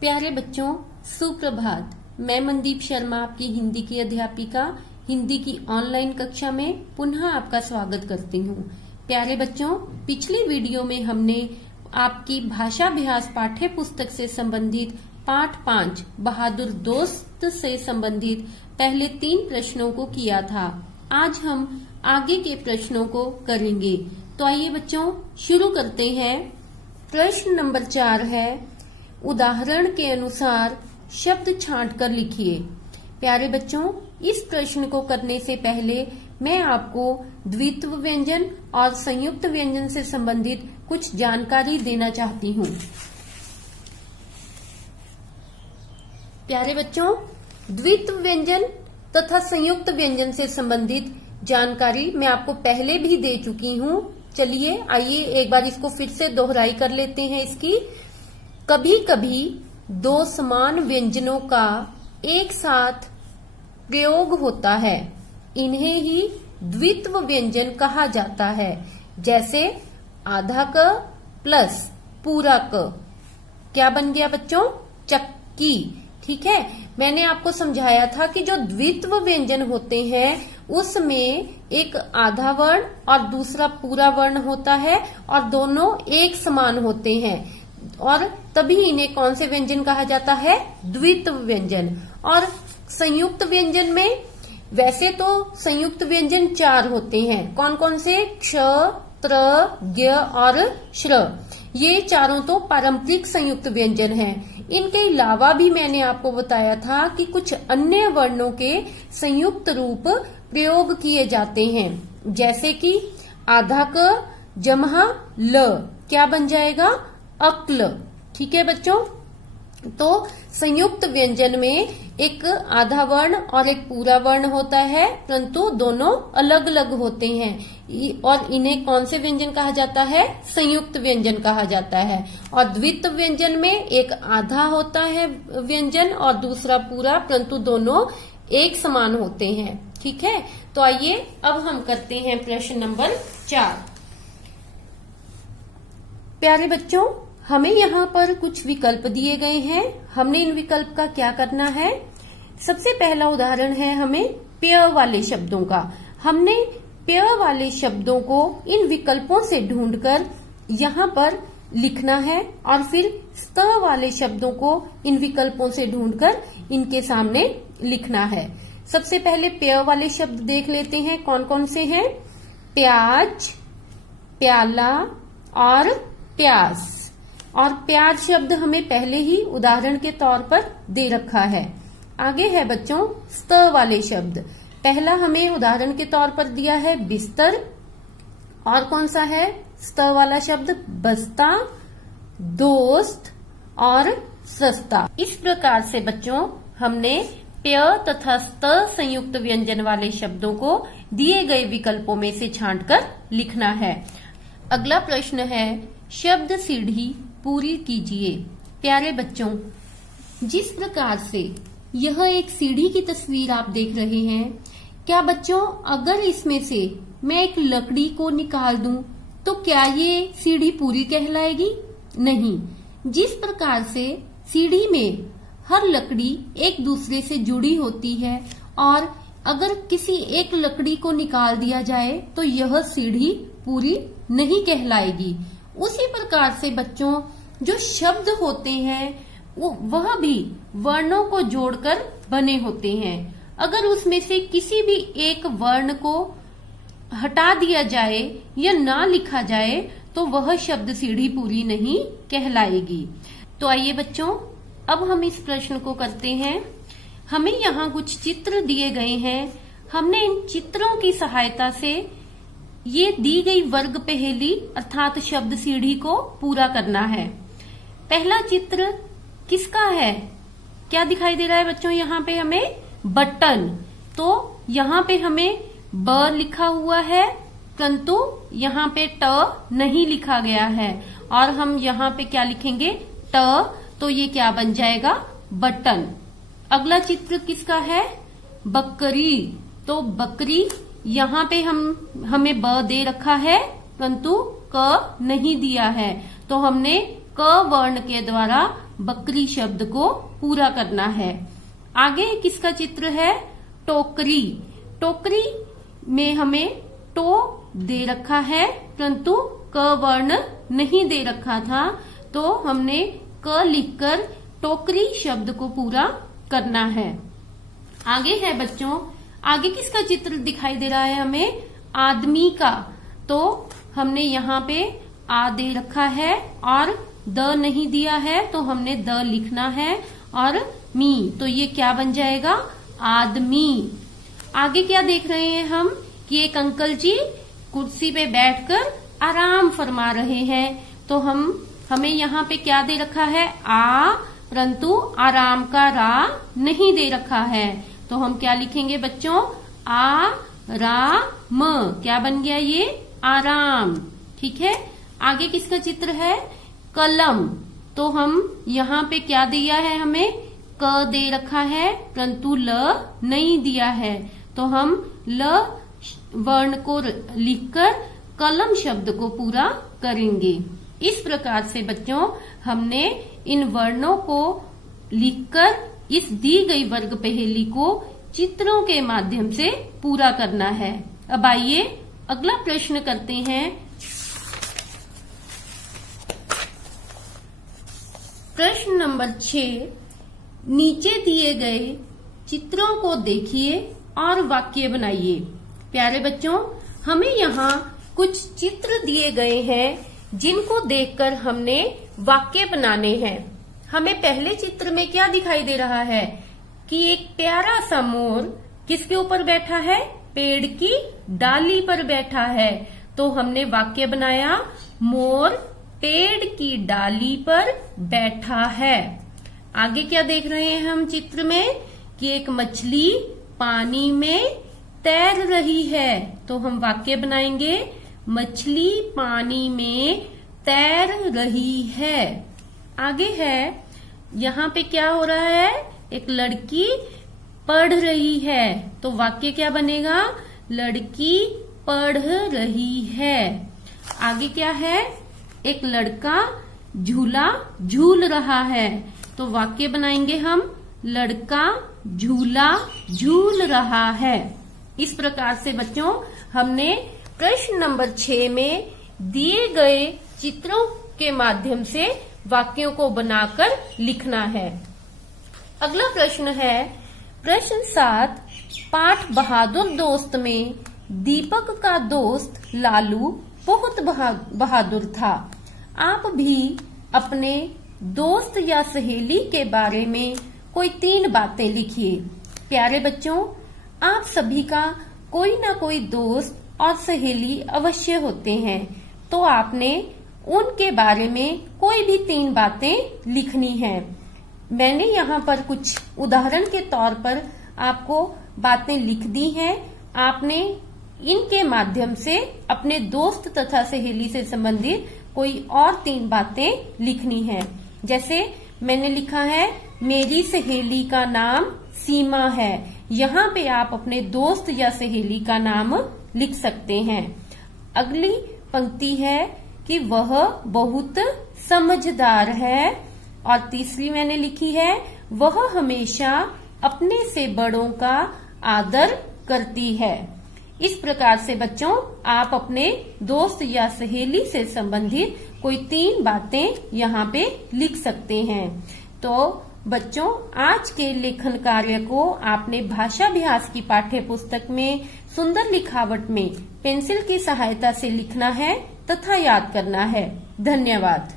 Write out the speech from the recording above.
प्यारे बच्चों, सुप्रभात। मैं मनदीप शर्मा, आपकी हिंदी की अध्यापिका, हिंदी की ऑनलाइन कक्षा में पुनः आपका स्वागत करती हूँ। प्यारे बच्चों, पिछली वीडियो में हमने आपकी भाषाभ्यास पाठ्य पुस्तक से संबंधित पाठ 5 बहादुर दोस्त से संबंधित पहले 3 प्रश्नों को किया था। आज हम आगे के प्रश्नों को करेंगे। तो आइए बच्चों शुरू करते हैं। प्रश्न नंबर 4 है, उदाहरण के अनुसार शब्द छांटकर लिखिए। प्यारे बच्चों, इस प्रश्न को करने से पहले मैं आपको द्वित्व व्यंजन और संयुक्त व्यंजन से संबंधित कुछ जानकारी देना चाहती हूँ। प्यारे बच्चों, द्वित्व व्यंजन तथा संयुक्त व्यंजन से संबंधित जानकारी मैं आपको पहले भी दे चुकी हूँ। चलिए आइए एक बार इसको फिर से दोहराई कर लेते हैं इसकी। कभी कभी दो समान व्यंजनों का एक साथ प्रयोग होता है, इन्हें ही द्वित्व व्यंजन कहा जाता है। जैसे आधा क प्लस पूरा क क्या बन गया बच्चों? चक्की। ठीक है, मैंने आपको समझाया था कि जो द्वित्व व्यंजन होते हैं उसमें एक आधा वर्ण और दूसरा पूरा वर्ण होता है और दोनों एक समान होते हैं और तभी इन्हें कौन से व्यंजन कहा जाता है? द्वित्व व्यंजन। और संयुक्त व्यंजन में वैसे तो संयुक्त व्यंजन 4 होते हैं। कौन कौन से? क्ष, त्र, ज्ञ और श्र। ये चारों तो पारंपरिक संयुक्त व्यंजन हैं। इनके अलावा भी मैंने आपको बताया था कि कुछ अन्य वर्णों के संयुक्त रूप प्रयोग किए जाते हैं। जैसे कि आधा क जमहा ल क्या बन जाएगा? अक्ल। ठीक है बच्चों, तो संयुक्त व्यंजन में एक आधा वर्ण और एक पूरा वर्ण होता है, परंतु दोनों अलग अलग होते हैं और इन्हें कौन से व्यंजन कहा जाता है? संयुक्त व्यंजन कहा जाता है। और द्वित्व व्यंजन में एक आधा होता है व्यंजन और दूसरा पूरा, परंतु दोनों एक समान होते हैं। ठीक है, तो आइए अब हम करते हैं प्रश्न नंबर 4। प्यारे बच्चों, हमें यहाँ पर कुछ विकल्प दिए गए हैं। हमने इन विकल्प का क्या करना है? सबसे पहला उदाहरण है हमें पेय वाले शब्दों का। हमने पेय वाले शब्दों को इन विकल्पों से ढूंढकर यहाँ पर लिखना है और फिर स्त वाले शब्दों को इन विकल्पों से ढूंढकर इनके सामने लिखना है। सबसे पहले पेय वाले शब्द देख लेते हैं कौन कौन से हैं। प्याज, प्याला और प्यास। और प्याज शब्द हमें पहले ही उदाहरण के तौर पर दे रखा है। आगे है बच्चों स्त वाले शब्द। पहला हमें उदाहरण के तौर पर दिया है बिस्तर। और कौन सा है स्त वाला शब्द? बस्ता, दोस्त और सस्ता। इस प्रकार से बच्चों हमने पेय तथा स्त संयुक्त व्यंजन वाले शब्दों को दिए गए विकल्पों में से छांटकर लिखना है। अगला प्रश्न है, शब्द सीढ़ी पूरी कीजिए। प्यारे बच्चों, जिस प्रकार से यह एक सीढ़ी की तस्वीर आप देख रहे हैं, क्या बच्चों अगर इसमें से मैं एक लकड़ी को निकाल दूं तो क्या ये सीढ़ी पूरी कहलाएगी? नहीं। जिस प्रकार से सीढ़ी में हर लकड़ी एक दूसरे से जुड़ी होती है और अगर किसी एक लकड़ी को निकाल दिया जाए तो यह सीढ़ी पूरी नहीं कहलाएगी। उसी प्रकार से बच्चों जो शब्द होते हैं वह भी वर्णों को जोड़कर बने होते हैं। अगर उसमें से किसी भी एक वर्ण को हटा दिया जाए या ना लिखा जाए तो वह शब्द सीढ़ी पूरी नहीं कहलाएगी। तो आइए बच्चों अब हम इस प्रश्न को करते हैं। हमें यहाँ कुछ चित्र दिए गए हैं। हमने इन चित्रों की सहायता से ये दी गई वर्ग पहेली अर्थात शब्द सीढ़ी को पूरा करना है। पहला चित्र किसका है? क्या दिखाई दे रहा है बच्चों? यहाँ पे हमें बटन। तो यहाँ पे हमें ब लिखा हुआ है, परंतु यहाँ पे ट नहीं लिखा गया है और हम यहाँ पे क्या लिखेंगे? ट। तो ये क्या बन जाएगा? बटन। अगला चित्र किसका है? बकरी। तो बकरी, यहाँ पे हमें ब दे रखा है परंतु क नहीं दिया है, तो हमने क वर्ण के द्वारा बकरी शब्द को पूरा करना है। आगे किसका चित्र है? टोकरी। टोकरी में हमें टो दे रखा है, परंतु क वर्ण नहीं दे रखा था, तो हमने क लिखकर टोकरी शब्द को पूरा करना है। आगे है बच्चों, आगे किसका चित्र दिखाई दे रहा है हमें? आदमी का। तो हमने यहाँ पे आ दे रखा है और द नहीं दिया है, तो हमने द लिखना है और मी, तो ये क्या बन जाएगा? आदमी। आगे क्या देख रहे हैं हम कि एक अंकल जी कुर्सी पे बैठकर आराम फरमा रहे हैं, तो हमें यहाँ पे क्या दे रखा है? आ, परंतु आराम का रा नहीं दे रखा है, तो हम क्या लिखेंगे बच्चों? आ रा म। क्या बन गया ये? आराम। ठीक है। आगे किसका चित्र है? कलम। तो हम यहाँ पे क्या दिया है? हमें क दे रखा है, परंतु ल नहीं दिया है, तो हम ल वर्ण को लिखकर कलम शब्द को पूरा करेंगे। इस प्रकार से बच्चों हमने इन वर्णों को लिखकर इस दी गई वर्ग पहेली को चित्रों के माध्यम से पूरा करना है। अब आइए अगला प्रश्न करते हैं। प्रश्न नंबर 6, नीचे दिए गए चित्रों को देखिए और वाक्य बनाइए। प्यारे बच्चों, हमें यहाँ कुछ चित्र दिए गए हैं जिनको देखकर हमने वाक्य बनाने हैं। हमें पहले चित्र में क्या दिखाई दे रहा है कि एक प्यारा सा मोर किसके ऊपर बैठा है? पेड़ की डाली पर बैठा है। तो हमने वाक्य बनाया, मोर पेड़ की डाली पर बैठा है। आगे क्या देख रहे हैं हम चित्र में कि एक मछली पानी में तैर रही है, तो हम वाक्य बनाएंगे, मछली पानी में तैर रही है। आगे है, यहाँ पे क्या हो रहा है? एक लड़की पढ़ रही है, तो वाक्य क्या बनेगा? लड़की पढ़ रही है। आगे क्या है? एक लड़का झूला झूल रहा है, तो वाक्य बनाएंगे हम, लड़का झूला झूल रहा है। इस प्रकार से बच्चों हमने प्रश्न नंबर 6 में दिए गए चित्रों के माध्यम से वाक्यों को बनाकर लिखना है। अगला प्रश्न है प्रश्न 7, पाठ बहादुर दोस्त में दीपक का दोस्त लालू बहुत बहादुर था। आप भी अपने दोस्त या सहेली के बारे में कोई 3 बातें लिखिए। प्यारे बच्चों, आप सभी का कोई ना कोई दोस्त और सहेली अवश्य होते हैं, तो आपने उनके बारे में कोई भी 3 बातें लिखनी है। मैंने यहाँ पर कुछ उदाहरण के तौर पर आपको बातें लिख दी हैं। आपने इनके माध्यम से अपने दोस्त तथा सहेली से संबंधित कोई और 3 बातें लिखनी है। जैसे मैंने लिखा है, मेरी सहेली का नाम सीमा है। यहाँ पे आप अपने दोस्त या सहेली का नाम लिख सकते हैं। अगली पंक्ति है कि वह बहुत समझदार है, और तीसरी मैंने लिखी है, वह हमेशा अपने से बड़ों का आदर करती है। इस प्रकार से बच्चों आप अपने दोस्त या सहेली से संबंधित कोई 3 बातें यहाँ पे लिख सकते हैं। तो बच्चों, आज के लेखन कार्य को आपने भाषाभ्यास की पाठ्य पुस्तक में सुंदर लिखावट में पेंसिल की सहायता से लिखना है तथा याद करना है। धन्यवाद।